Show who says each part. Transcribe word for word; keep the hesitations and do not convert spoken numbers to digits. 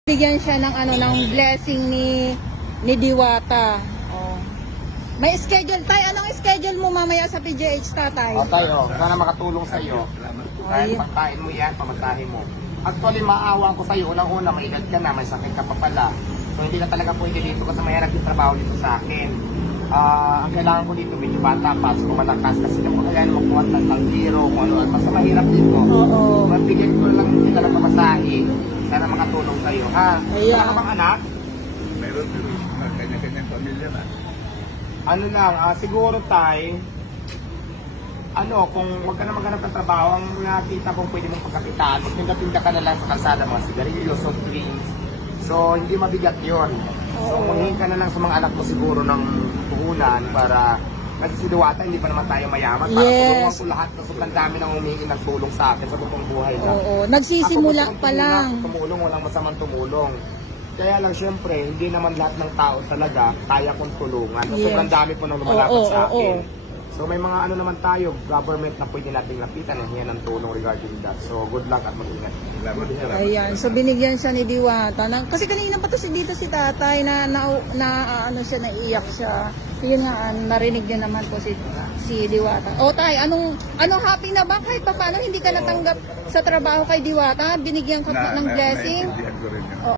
Speaker 1: Bigyan siya ng ano ng blessing ni ni Diwata. Oh. May schedule tayo. Anong schedule mo mamaya sa P G H, tatay?
Speaker 2: O tayo, sana makatulong sa iyo. Kahit
Speaker 1: Ay.
Speaker 2: pagkain mo yan, pamasahe mo. Actually, maawa ko sa iyo. Unang-una, may edad ka na, may sakit ka pa pala. So hindi ka talaga pwede dito kasi may nagtitrabaho dito sa akin. Ah, ang kailangan ko dito, medyo bata pa, so malakas kasi yung kailangan mo kuha ng tangkiro, kung ano, basta mahirap dito.
Speaker 1: Oo.
Speaker 2: Mabigyan ko lang kita ng pamasahe. Sana makatulong sa iyo, ha?
Speaker 1: Ayan.
Speaker 2: Wala ka bang anak?
Speaker 3: Meron pero mga kanya-kanyang pamilya na.
Speaker 2: Ano lang, ah, siguro tay, ano, kung wag ka na maghanap ng trabaho, ang nakita kong pwede mong pagkakitaan, magtinda-tinda ka na lang sa kalsada, mga sigarilyo, soft drinks. So, hindi mabigat yon. So, munghin ka na lang sa mga anak mo siguro ng puhunan para, kasi si Diwata, hindi pa naman tayo mayaman. Para
Speaker 1: Yes.
Speaker 2: tulungan ko lahat na sobrang dami nang humingi ng tulong sa akin sa totoong buhay na.
Speaker 1: Oo. Nagsisimula
Speaker 2: Ako, gusto kong
Speaker 1: pa
Speaker 2: tumulong,
Speaker 1: lang.
Speaker 2: Tumulong, walang masamang tumulong. Kaya lang, syempre, hindi naman lahat ng tao talaga kaya kong tulungan. So,
Speaker 1: Yes.
Speaker 2: sobrang dami po nang lumalapit
Speaker 1: Oo,
Speaker 2: sa
Speaker 1: oo,
Speaker 2: akin.
Speaker 1: oo.
Speaker 2: So, may mga ano naman tayo, government na pwede nating lapitan at hiyan ng tulong regarding that. So, good luck at mag-ingat.
Speaker 3: Salamat, salamat.
Speaker 1: Ayan, so binigyan siya ni Diwata. Ng, kasi kanina pa to si dito si tatay na, na, na ano siya, naiyak siya. Yun nga, ah, narinig niya naman po si, si Diwata. O tay, anong, anong happy na ba? Kahit pa paano hindi ka natanggap sa trabaho kay Diwata, binigyan ka
Speaker 3: Na-
Speaker 1: ng
Speaker 3: na-
Speaker 1: blessing?
Speaker 3: Naintindihan ko rin yun.